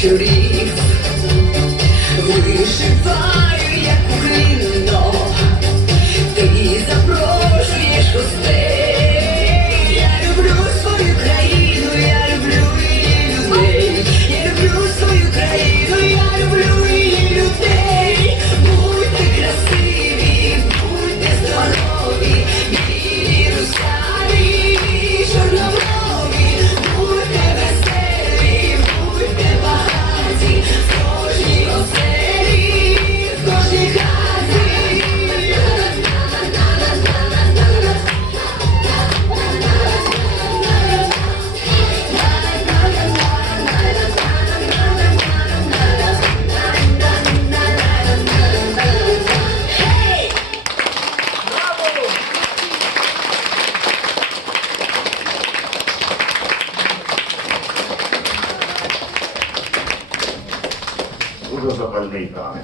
Shuri. Those up.